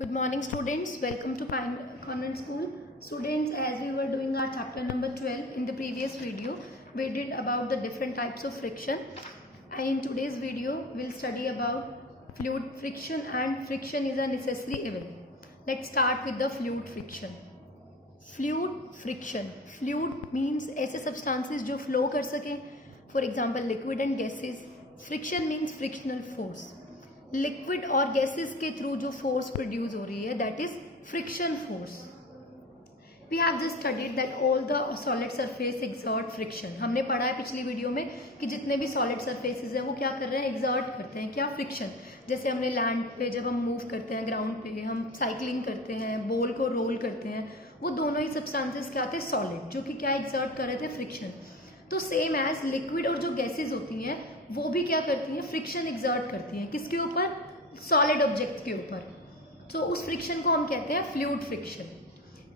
Good morning students, welcome to Convent School. Students, as we were doing our chapter number 12 in the previous video, we did about the different types of friction. And in today's video, we'll study about fluid friction, and friction is a necessary evil. Let's start with the fluid friction. Fluid friction. Fluid means ऐसे substances जो flow कर सके. For example, liquid and gases. Friction means frictional force. Liquid और gases के through जो force produce हो रही है that is friction force. We have just studied that all the solid surface exert friction. हमने पढ़ा है पिछली वीडियो में कि जितने भी सॉलिड सरफेसेस हैं वो क्या कर रहे हैं, एक्सर्ट करते हैं क्या, फ्रिक्शन. जैसे हमने लैंड पे जब हम मूव करते हैं, ग्राउंड पे हम साइकिलिंग करते हैं, बॉल को रोल करते हैं, वो दोनों ही सब्सटेंसेस क्या थे, सॉलिड, जो कि क्या एक्सर्ट कर रहे थे, फ्रिक्शन. तो सेम एज लिक्विड और जो गैसेज होती हैं वो भी क्या करती हैं, फ्रिक्शन एक्सर्ट करती हैं. किसके ऊपर, सॉलिड ऑब्जेक्ट के ऊपर. तो उस फ्रिक्शन को हम कहते हैं fluid friction.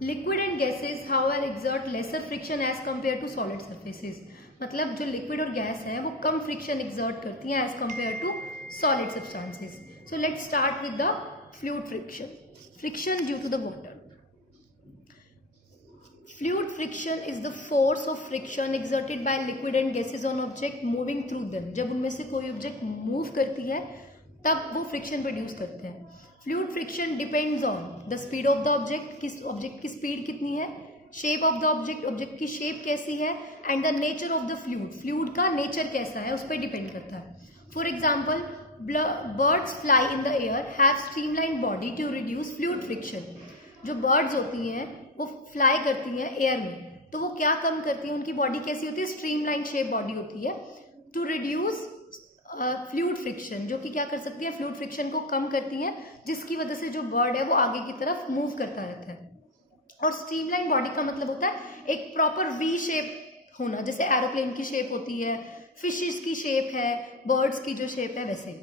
Liquid and gases however exert lesser friction as compare to solid surfaces. मतलब जो लिक्विड और गैस है वो कम फ्रिक्शन एक्सर्ट करती हैं as compare to solid substances. So let's start with the fluid friction. Friction due to the water. Fluid friction is the force of friction exerted by liquid and gases on object moving through them. जब उनमें से कोई object move करती है तब वो friction produce करते हैं. Fluid friction depends on the speed of the object. किस ऑब्जेक्ट की स्पीड कितनी है, shape of the object, object की शेप कैसी है, and the nature of the fluid, fluid का नेचर कैसा है उस पर डिपेंड करता है. For example, birds fly in the air have streamline body to reduce fluid friction. जो बर्ड्स होती हैं वो फ्लाई करती हैं एयर में, तो वो क्या कम करती है, उनकी बॉडी कैसी होती है, स्ट्रीमलाइन शेप बॉडी होती है, टू रिड्यूस फ्लूइड फ्रिक्शन, जो कि क्या कर सकती है, फ्लूइड फ्रिक्शन को कम करती है, जिसकी वजह से जो बर्ड है वो आगे की तरफ मूव करता रहता है. और स्ट्रीमलाइन बॉडी का मतलब होता है एक प्रॉपर वी शेप होना, जैसे एरोप्लेन की शेप होती है, फिशेस की शेप है, बर्ड्स की जो शेप है वैसे.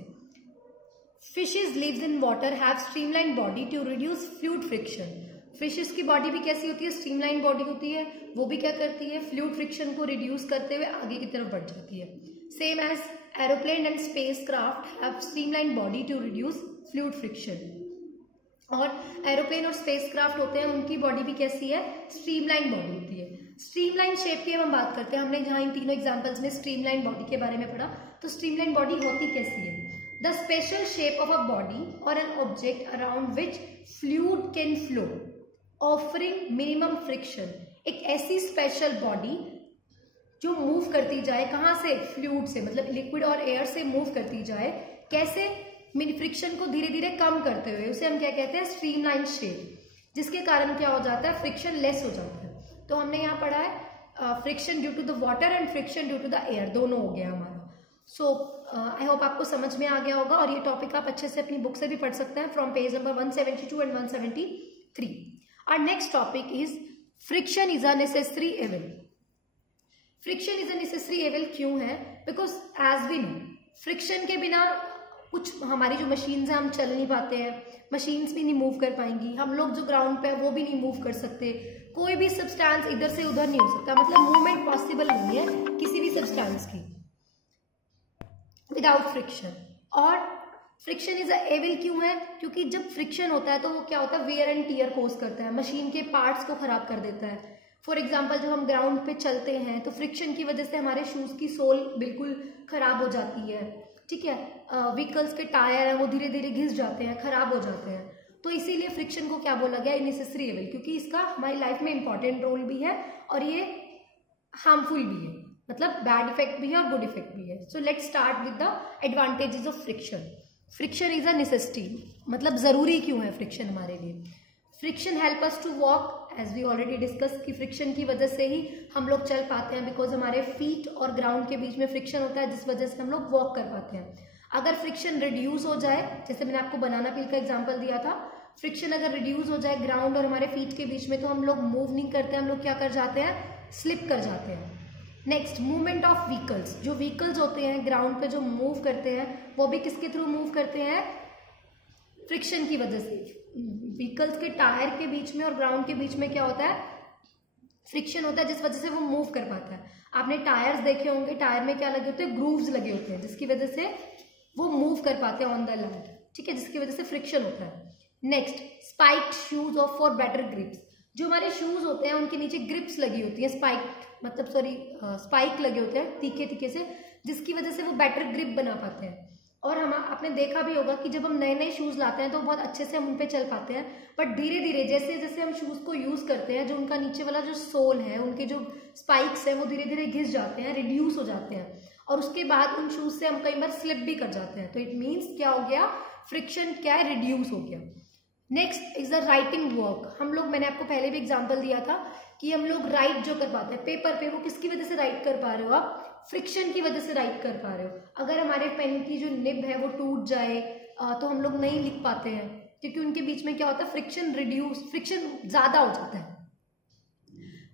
Fishes lives in water have streamline body to reduce fluid friction. Fishes की बॉडी भी कैसी होती है, स्ट्रीमलाइन बॉडी होती है, वो भी क्या करती है, फ्लूइड फ्रिक्शन को रिड्यूस करते हुए आगे की तरफ बढ़ जाती है. Same as aeroplane and spacecraft have streamline body to reduce fluid friction. और एरोप्लेन और स्पेस क्राफ्ट होते हैं, उनकी बॉडी भी कैसी है, स्ट्रीमलाइन बॉडी होती है. स्ट्रीमलाइन शेप की हम बात करते हैं, हमने जहां इन तीनों एग्जाम्पल्स में स्ट्रीमलाइन बॉडी के बारे में पढ़ा, तो स्ट्रीमलाइन बॉडी होती कैसी है, the special shape of a body और an object around which fluid can flow offering minimum friction. एक ऐसी स्पेशल बॉडी जो मूव करती जाए, कहां से, फ्लूइड से, मतलब लिक्विड और एयर से मूव करती जाए, कैसे, फ्रिक्शन को धीरे धीरे कम करते हुए, उसे हम क्या कहते हैं, स्ट्रीमलाइन शेप, जिसके कारण क्या हो जाता है, फ्रिक्शन लेस हो जाता है. तो हमने यहाँ पढ़ा है friction due to the water and friction due to the air, दोनों हो गया हमारा. सो आई होप आपको समझ में आ गया होगा, और ये टॉपिक आप अच्छे से अपनी बुक से भी पढ़ सकते हैं from page number 172 and 173. Our next topic is friction is a necessary evil. Friction is a necessary evil क्यों है? Because as we know, friction के बिना कुछ हमारी जो मशीन्स हैं हम चल नहीं पाते हैं, मशीन्स भी नहीं मूव कर पाएंगी, हम लोग जो ग्राउंड पे है वो भी नहीं मूव कर सकते, कोई भी सब्सटेंस इधर से उधर नहीं हो सकता, मतलब मूवमेंट पॉसिबल नहीं है किसी भी सब्सटेंस की विदाउट फ्रिक्शन. और फ्रिक्शन इज अ एविल क्यों है, क्योंकि जब फ्रिक्शन होता है तो वो क्या होता है, वेयर एंड टियर कोज करता है, मशीन के पार्ट्स को खराब कर देता है. फॉर एग्जांपल, जब हम ग्राउंड पे चलते हैं तो फ्रिक्शन की वजह से हमारे शूज की सोल बिल्कुल खराब हो जाती है, ठीक है. व्हीकल्स के टायर हैं वो धीरे धीरे घिस जाते हैं, खराब हो जाते हैं. तो इसीलिए फ्रिक्शन को क्या बोला गया, नेसेसरी एविल, क्योंकि इसका हमारी लाइफ में इंपॉर्टेंट रोल भी है और ये हार्मफुल भी है, मतलब बैड इफेक्ट भी है और गुड इफेक्ट भी है. So let's start with the advantages of friction. Friction is a necessity, मतलब जरूरी क्यों है फ्रिक्शन हमारे लिए. Friction help us to walk, as we already discuss, कि फ्रिक्शन की वजह से ही हम लोग चल पाते हैं, बिकॉज हमारे फीट और ग्राउंड के बीच में फ्रिक्शन होता है, जिस वजह से हम लोग वॉक कर पाते हैं. अगर फ्रिक्शन रिड्यूस हो जाए, जैसे मैंने आपको बनाना पील का एग्जाम्पल दिया था, फ्रिक्शन अगर रिड्यूस हो जाए ग्राउंड और हमारे फीट के बीच में, तो हम लोग मूव नहीं करते, हम लोग क्या कर जाते हैं, स्लिप कर जाते हैं. Next, movement of vehicles. जो व्हीकल्स होते हैं ग्राउंड पे जो मूव करते हैं वो भी किसके थ्रू मूव करते हैं, फ्रिक्शन की वजह से. व्हीकल्स के टायर के बीच में और ग्राउंड के बीच में क्या होता है, फ्रिक्शन होता है, जिस वजह से वो मूव कर पाता है. आपने टायर्स देखे होंगे, टायर में क्या लगे होते हैं, ग्रूव्स लगे होते हैं, जिसकी वजह से वो मूव कर पाते हैं ऑन द लैंड, ठीक है, जिसकी वजह से फ्रिक्शन होता है. Next, spiked shoes off for better grips. जो हमारे शूज होते हैं उनके नीचे ग्रिप्स लगी होती है, स्पाइक लगे होते हैं तीखे तीखे से, जिसकी वजह से वो बेटर ग्रिप बना पाते हैं। और हम आपने देखा भी होगा कि जब हम नए नए शूज लाते हैं तो बहुत अच्छे से हम उन पे चल पाते हैं, बट धीरे धीरे जैसे जैसे हम शूज को यूज करते हैं, जो उनका नीचे वाला जो सोल है, उनके जो स्पाइक्स है वो धीरे धीरे घिस जाते हैं, रिड्यूस हो जाते हैं, और उसके बाद उन शूज से हम कई बार स्लिप भी कर जाते हैं। तो इट मीन्स क्या हो गया, फ्रिक्शन क्या है, रिड्यूस हो गया। Next is the writing work. हम लोग, मैंने आपको पहले भी एग्जांपल दिया था कि हम लोग राइट जो कर पाते हैं पेपर पे, वो किसकी वजह से राइट कर पा रहे हो आप, फ्रिक्शन की वजह से राइट कर पा रहे हो। अगर हमारे पेन की जो निब है वो टूट जाए तो हम लोग नहीं लिख पाते हैं, क्योंकि उनके बीच में क्या होता है, फ्रिक्शन ज्यादा हो जाता है।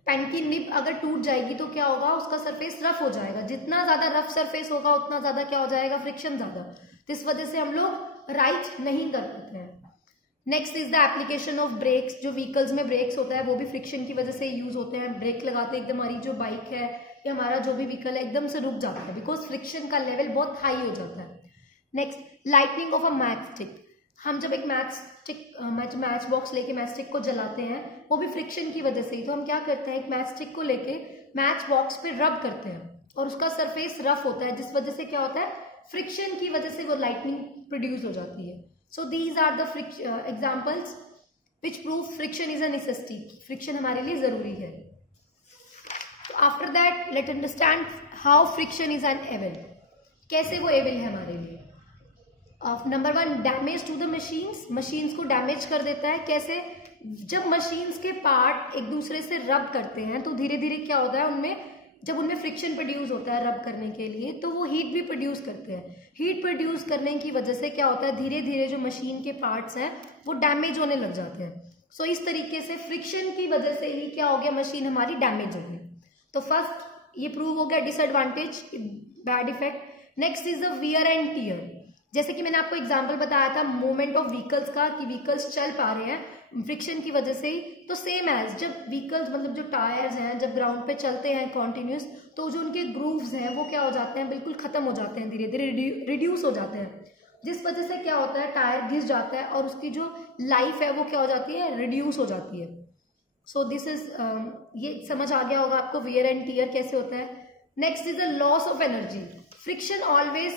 पेन की निब अगर टूट जाएगी तो क्या होगा, उसका सरफेस रफ हो जाएगा, जितना ज्यादा रफ सरफेस होगा उतना ज्यादा क्या हो जाएगा, फ्रिक्शन ज्यादा। तो इस वजह से हम लोग राइट नहीं कर पाते हैं। Next is the application of brakes. जो व्हीकल्स में ब्रेक्स होता है वो भी फ्रिक्शन की वजह से यूज होते हैं। ब्रेक लगाते एकदम हमारी जो बाइक है या हमारा जो भी व्हीकल है एकदम से रुक जाता है, बिकॉज फ्रिक्शन का लेवल बहुत हाई हो जाता है। Next, lightning of a match stick. हम जब एक मैच बॉक्स लेके मैच स्टिक को जलाते हैं, वो भी फ्रिक्शन की वजह से ही। तो हम क्या करते हैं, एक मैच स्टिक को लेके मैच बॉक्स पे रब करते हैं और उसका सरफेस रफ होता है, जिस वजह से क्या होता है, फ्रिक्शन की वजह से वो लाइटनिंग प्रोड्यूस हो जाती है। So these are the examples which prove friction is a necessity. Friction हमारे लिए जरूरी है। After that, let's understand how friction is an evil. कैसे वो evil है हमारे लिए। Number 1, damage to the machines. Machines को डैमेज कर देता है। कैसे, जब मशीन्स के पार्ट एक दूसरे से रब करते हैं तो धीरे धीरे क्या होता है, उनमें जब उनमें फ्रिक्शन प्रोड्यूस होता है रब करने के लिए, तो वो हीट भी प्रोड्यूस करते हैं। हीट प्रोड्यूस करने की वजह से क्या होता है, धीरे धीरे जो मशीन के पार्ट्स हैं वो डैमेज होने लग जाते हैं। सो इस तरीके से फ्रिक्शन की वजह से ही क्या हो गया, मशीन हमारी डैमेज हो गई। तो फर्स्ट ये प्रूव हो गया disadvantage, bad effect. Next is the wear and tear. जैसे कि मैंने आपको एग्जांपल बताया था मूवमेंट ऑफ व्हीकल्स का, कि व्हीकल्स चल पा रहे हैं फ्रिक्शन की वजह से ही। तो सेम एज जब व्हीकल्स मतलब जो टायर्स हैं जब ग्राउंड पे चलते हैं कॉन्टिन्यूस, तो जो उनके ग्रूव्स हैं वो क्या हो जाते हैं, बिल्कुल खत्म हो जाते हैं, धीरे धीरे रिड्यूस हो जाते हैं, जिस वजह से क्या होता है, टायर घिस जाता है और उसकी जो लाइफ है वो क्या हो जाती है, रिड्यूस हो जाती है। सो दिस इज, ये समझ आ गया होगा आपको वियर एंड टियर कैसे होता है। Next is the loss of energy. Friction always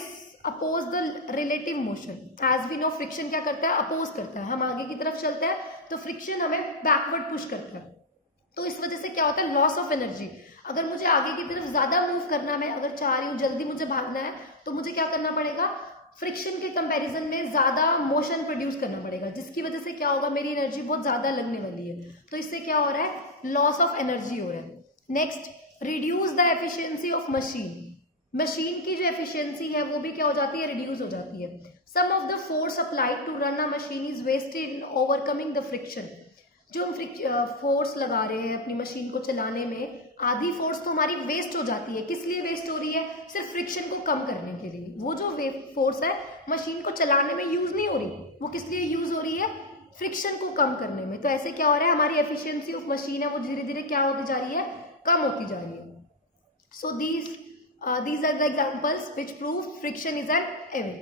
oppose the relative motion. As we know friction क्या करता है, अपोज करता है। हम आगे की तरफ चलते हैं तो फ्रिक्शन हमें बैकवर्ड पुश करता है। तो इस वजह से क्या होता है, लॉस ऑफ एनर्जी। अगर मुझे आगे की तरफ ज्यादा मूव करना है, मैं अगर चाह रही हूँ जल्दी मुझे भागना है, तो मुझे क्या करना पड़ेगा, फ्रिक्शन के कंपैरिजन में ज्यादा मोशन प्रोड्यूस करना पड़ेगा, जिसकी वजह से क्या होगा, मेरी एनर्जी बहुत ज्यादा लगने वाली है। तो इससे क्या हो रहा है, लॉस ऑफ एनर्जी हो रहा है। Next, reduce the efficiency of machine. Machine की जो एफिशिएंसी है वो भी क्या हो जाती है, रिड्यूस हो जाती है। Some of the force applied to run a machine is wasted in overcoming the friction. जो हम फोर्स लगा रहे हैं अपनी मशीन को चलाने में, आधी फोर्स तो हमारी वेस्ट हो जाती है। किस लिए वेस्ट हो रही है, सिर्फ फ्रिक्शन को कम करने के लिए। वो जो फोर्स है मशीन को चलाने में यूज नहीं हो रही, वो किस लिए यूज हो रही है, फ्रिक्शन को कम करने में। तो ऐसे क्या हो रहा है, हमारी एफिशिएंसी ऑफ मशीन है वो धीरे धीरे क्या होती जा रही है, कम होती जा रही है। सो these are the examples which prove friction is an evil.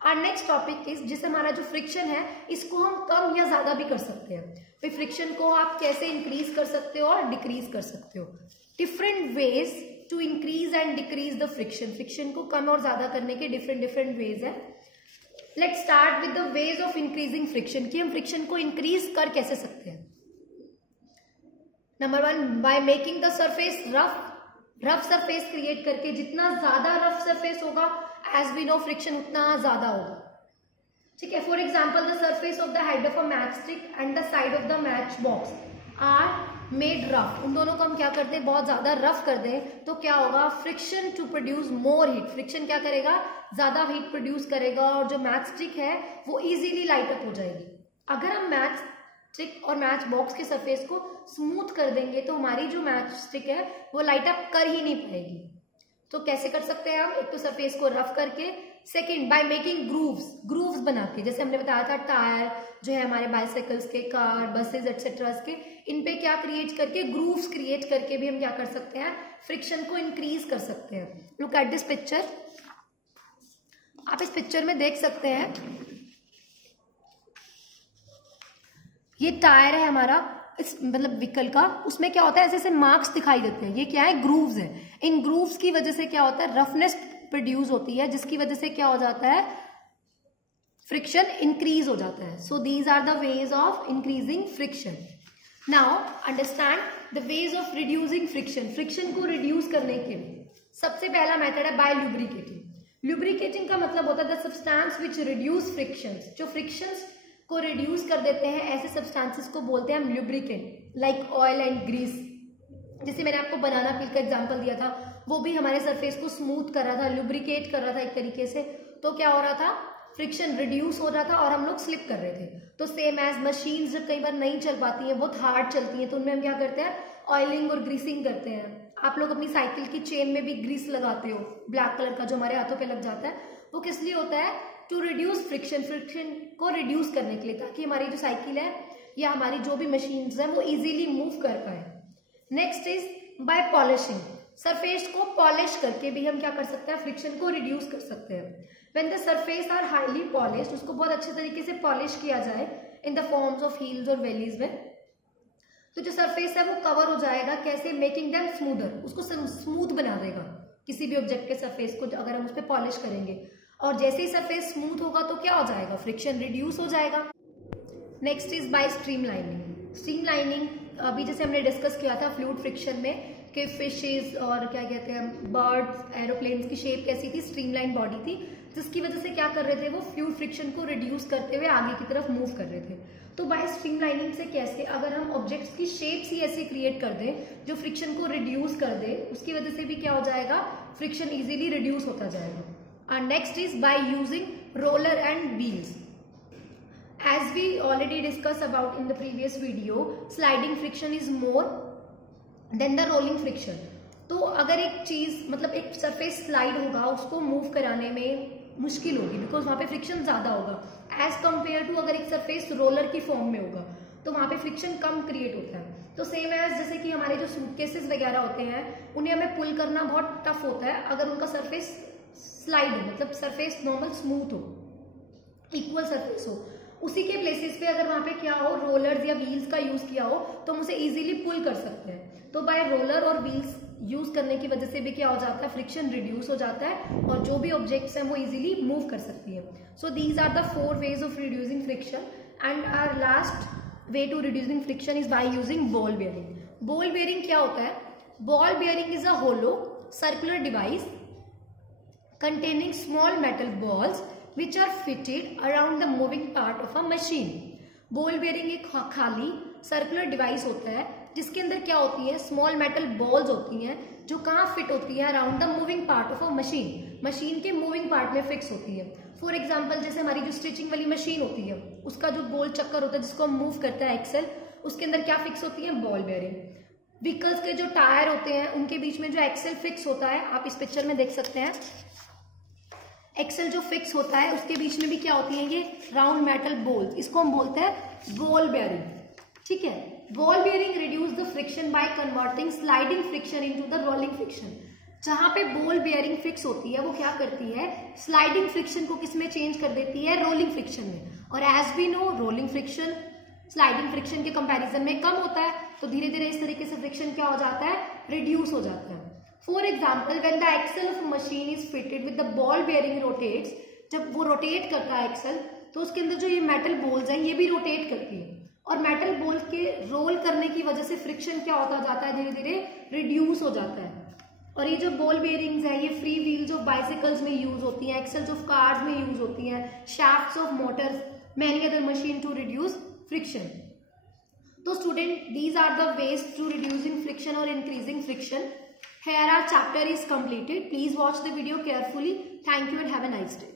Our next topic is, जिसे हमारा जो फ्रिक्शन है इसको हम कम या ज्यादा भी कर सकते हैं। फिर फ्रिक्शन को आप कैसे इंक्रीज कर सकते हो और डिक्रीज कर सकते हो। Different ways to increase and decrease the friction. Friction को कम और ज्यादा करने के डिफरेंट वेज है। Let's start with the ways of increasing friction, कि हम फ्रिक्शन को इंक्रीज कर कैसे सकते हैं। Number 1, by making the surface rough surface create करके। जितना ज्यादा रफ सरफेस होगा, एज वी नो फ्रिक्शन उतना ज्यादा होगा। ठीक है, for example the surface of the head of a matchstick and the side of the matchbox are made rough. उन दोनों को हम क्या करते हैं, बहुत ज्यादा रफ कर दें तो क्या होगा, friction to produce more heat. Friction क्या करेगा, ज्यादा हीट प्रोड्यूस करेगा और जो मैच स्टिक है वो इजीली लाइट अप हो जाएगी। अगर हम मैच स्टिक और मैच बॉक्स के सरफेस को स्मूथ कर देंगे तो हमारी जो मैच स्टिक है वो लाइट अप कर ही नहीं पाएगी। तो कैसे कर सकते हैं हम, एक तो सरफेस को रफ करके, सेकंड बाय मेकिंग ग्रूव्स बना के। जैसे हमने बताया था टायर जो है हमारे बाइसाइकिल्स के, कार, बसेस एक्सेट्रास के, इन पे क्या क्रिएट करके, ग्रूव्स क्रिएट करके भी हम क्या कर सकते हैं, फ्रिक्शन को इंक्रीज कर सकते हैं। Look at this picture. आप इस पिक्चर में देख सकते हैं ये टायर है हमारा इस मतलब व्हीकल का, उसमें क्या होता है ऐसे ऐसे मार्क्स दिखाई देते हैं, ये क्या है ग्रूव्स है। इन ग्रूव्स की वजह से क्या होता है रफनेस प्रोड्यूस होती है, जिसकी वजह से क्या हो जाता है फ्रिक्शन इंक्रीज हो जाता है। So these are the ways of increasing friction. Now understand the ways of reducing friction. Friction को रिड्यूस करने के सबसे पहला मेथड है बाय लुब्रिकेटिंग। लुब्रिकेटिंग का मतलब होता है the substance which reduce frictions, जो फ्रिक्शंस को रिड्यूस कर देते हैं ऐसे सब्सटेंसेस को बोलते हैं हम lubricant, like oil and grease. जैसे मैंने आपको बनाना पील का एग्जांपल दिया था, वो भी हमारे सरफेस को स्मूथ कर रहा था, लुब्रिकेट कर रहा था एक तरीके से। तो क्या हो रहा था फ्रिक्शन रिड्यूस हो रहा था और हम लोग स्लिप कर रहे थे। तो सेम एज मशीन्स जब कई बार नहीं चल पाती हैं, बहुत हार्ड चलती हैं, तो उनमें हम क्या करते हैं ऑयलिंग और ग्रीसिंग करते हैं। आप लोग अपनी साइकिल की चेन में भी ग्रीस लगाते हो, ब्लैक कलर का जो हमारे हाथों पे लग जाता है, वो किस लिए होता है टू रिड्यूस फ्रिक्शन, फ्रिक्शन को रिड्यूस करने के लिए, ताकि हमारी जो साइकिल है या हमारी जो भी मशीन्स है वो इजीली मूव कर पाए। Next is by polishing. Surface को पॉलिश करके भी हम क्या कर सकते हैं फ्रिक्शन को रिड्यूस कर सकते हैं। When the surface are highly polished, उसको बहुत अच्छे तरीके से पॉलिश किया जाए in the forms of hills और वेलीज में, तो जो सरफेस है वो कवर हो जाएगा। कैसे? मेकिंग देम स्मूदर, उसको स्मूथ बना देगा किसी भी ऑब्जेक्ट के सरफेस को अगर हम उस पर पॉलिश करेंगे। और जैसे ही सरफेस स्मूथ होगा तो क्या हो जाएगा फ्रिक्शन रिड्यूस हो जाएगा। Next is by streamlining. Streamlining अभी जैसे हमने डिस्कस किया था फ्लूइड फ्रिक्शन में कि फिशेज और क्या कहते हैं बर्ड्स, एरोप्लेन्स की शेप कैसी थी, स्ट्रीमलाइन बॉडी थी, जिसकी वजह से क्या कर रहे थे वो फ्लूइड फ्रिक्शन को रिड्यूस करते हुए आगे की तरफ मूव कर रहे थे। तो बाय स्ट्रीमलाइनिंग से कैसे, अगर हम ऑब्जेक्ट्स की शेप्स ही ऐसे क्रिएट कर दें जो फ्रिक्शन को रिड्यूस कर दे, उसकी वजह से भी क्या हो जाएगा फ्रिक्शन इजीली रिड्यूस होता जाएगा। And next is by using roller and wheels. As we already discussed about in the previous video, sliding friction is more than the rolling friction. तो अगर एक चीज मतलब एक सरफेस स्लाइड होगा उसको मूव कराने में मुश्किल होगी, बिकॉज वहां पे फ्रिक्शन ज्यादा होगा एज कंपेयर टू अगर एक सरफेस रोलर की फॉर्म में होगा तो वहां पे फ्रिक्शन कम क्रिएट होता है। तो सेम एज जैसे कि हमारे जो सूटकेसेस वगैरह होते हैं उन्हें हमें पुल करना बहुत टफ होता है अगर उनका सरफेस स्लाइड हो, मतलब सरफेस नॉर्मल स्मूथ हो, इक्वल सरफेस हो। उसी के प्लेसेस पे अगर वहां पे क्या हो रोलर्स या व्हील्स का यूज किया हो तो हम उसे इजीली पुल कर सकते हैं। तो बाय रोलर और व्हील्स यूज करने की वजह से भी क्या हो जाता है फ्रिक्शन रिड्यूस हो जाता है और जो भी ऑब्जेक्ट्स हैं वो इजीली मूव कर सकती है। So these are the 4 ways of reducing friction and our last way to reducing friction is by using ball bearing. Ball bearing क्या होता है? Ball bearing is a hollow circular device containing small metal balls which are fitted around the moving part of a machine. Ball bearing एक खाली circular device होता है जिसके अंदर क्या होती है स्मॉल मेटल बॉल्स होती हैं जो कहाँ फिट होती है around the moving part of a machine, machine के मूविंग पार्ट में फिक्स होती है। फॉर एग्जाम्पल जैसे हमारी जो स्टिचिंग वाली मशीन होती है उसका जो गोल चक्कर होता है जिसको हम मूव करता है एक्सेल, उसके अंदर क्या फिक्स होती है बॉल बेयरिंग। व्हीकल्स के जो टायर होते हैं उनके बीच में जो एक्सेल फिक्स होता है, आप इस पिक्चर में देख सकते हैं एक्सेल जो फिक्स होता है उसके बीच में भी क्या होती है ये राउंड मेटल बॉल्स, इसको हम बोलते हैं बॉल बेयरिंग। ठीक है, ball bearing reduce the friction by converting sliding friction into the rolling friction. जहां पे बॉल बेयरिंग फिक्स होती है वो क्या करती है स्लाइडिंग फ्रिक्शन को किस में चेंज कर देती है रोलिंग फ्रिक्शन में। और as we know rolling friction sliding friction के कंपैरिजन में कम होता है, तो धीरे धीरे इस तरीके से फ्रिक्शन क्या हो जाता है रिड्यूस हो जाता है। For example, when the axle of a machine is fitted with the ball bearing rotates, जब वो रोटेट करता है एक्सेल तो उसके अंदर जो ये मेटल बोल्स हैं ये भी रोटेट करती है और मेटल बोल्स के रोल करने की वजह से फ्रिक्शन क्या होता जाता है धीरे धीरे रिड्यूस हो जाता है। और ये जो बॉल बेयरिंग्स हैं ये फ्री व्हील्स ऑफ बाइसिकल्स में यूज होती हैं, एक्सेल्स ऑफ कार्स में यूज होती हैं, shafts of motors, many other machine to reduce friction. तो student these are the ways to reducing friction और increasing friction. Here our chapter is completed. Please watch the video carefully. Thank you and have a nice day.